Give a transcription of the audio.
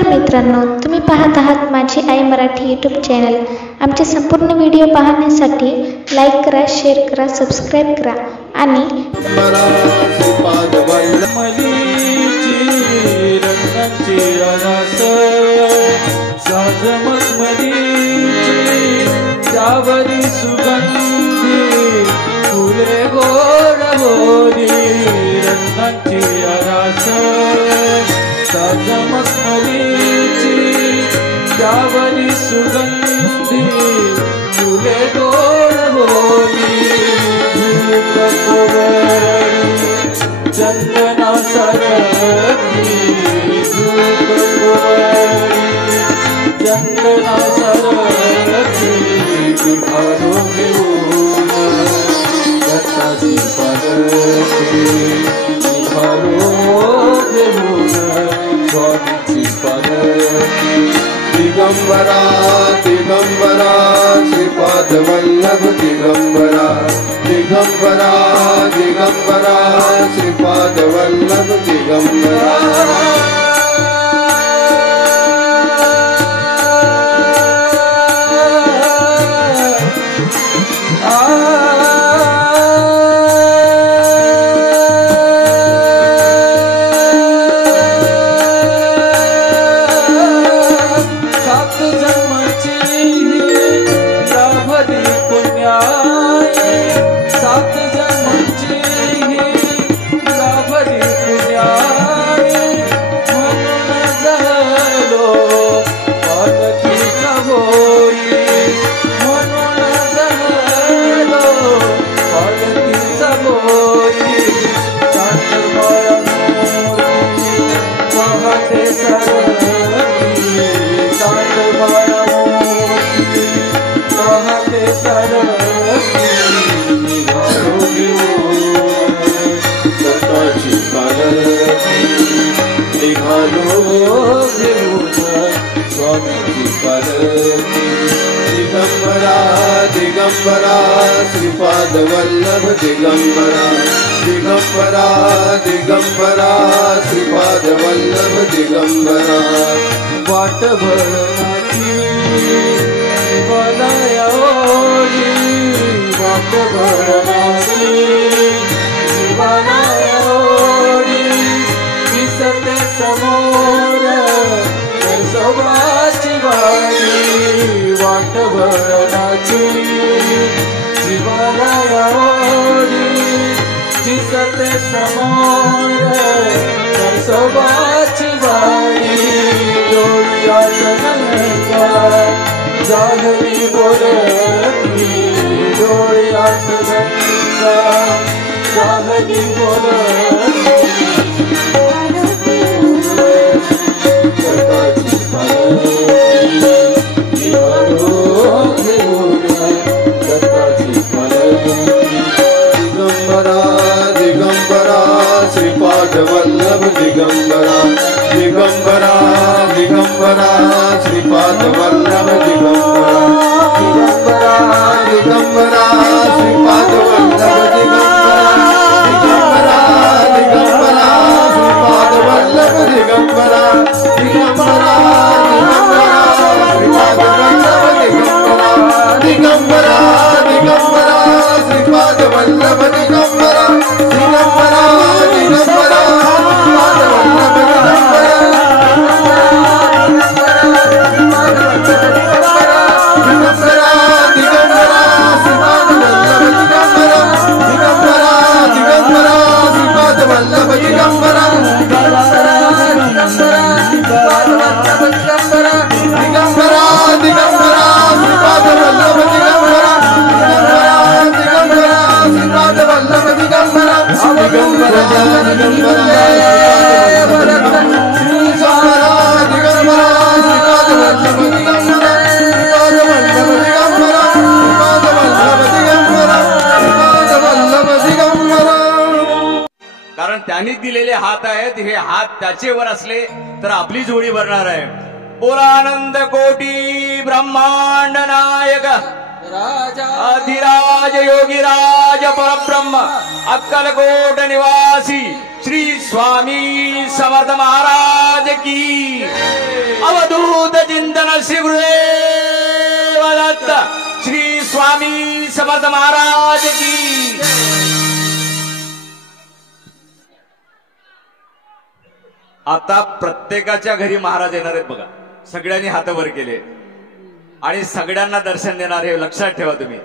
नमस्कार मित्रांनो, तुम्ही पाहत आहात माझी आई मराठी यूट्यूब चॅनल। आमचे संपूर्ण व्हिडिओ पाहण्यासाठी लाईक करा, शेअर करा, सबस्क्राईब करा आणि त्यावरी सुगंधी फुले गोड बोली चंदना सरकी चंदना सरकी घरो घेऊन दत्ताची पालखी घरो घेऊन स्वामीची पालखी दिगंबरा दिगंबरा श्रीपाद वल्लभ दिगंबरा दिगंबरा दिगंबरा श्रीपाद वल्लभ दिगंबरा दिगंबरा दिगंबरा श्रीपाद वल्लभ दिगंबरा दिगंबरा दिगंबरा श्रीपाद वल्लभ दिगंबरा वाट भरणाची वलया ओढी वाट भरणाची वलया ओढी दिसते समोर सोबाची वाणी वाट भरणाची जीवाला ओढी दिसते समोर सोबाची वाणी डोळ्यात गंगा जागरी बोलती डोळ्यात गंगा जागरी बोलती वल्लभ दिगंबरा दिगंबरा दिगंबरा श्रीपाद वल्लभ दिगंबरा दिगंबरा दिगंबरा श्रीपाद वल्लभ दिगंबरा दिगंबरा श्रीपाद वल्लभ दिगंबरा दिगंबरा दिगंबरा श्रीपाद वल्लभ दिगंबरा दिगंबरा दिगंबरा श्रीपाद वल्लभ दिगंबरा दिगंबरा दिगंबरा कारण त्यांनी दिलेले हात आहेत, हे हात त्याचेवर असले तर आपली जोडी भरणार आहे। बोलानंद कोटी ब्रह्मांड नायक अधिराज योगीराज परब्रह्म अक्कलकोट निवासी श्री स्वामी समर्थ महाराज की अवधूत चिंतन श्री गुरुदेव दत्त श्री स्वामी समर्थ महाराज की। आता प्रत्येकाच्या घरी महाराज येणार आहेत बघा, सगळ्यांनी हात वर केले आणि सगळ्यांना दर्शन देणार हे लक्षात ठेवा तुम्ही।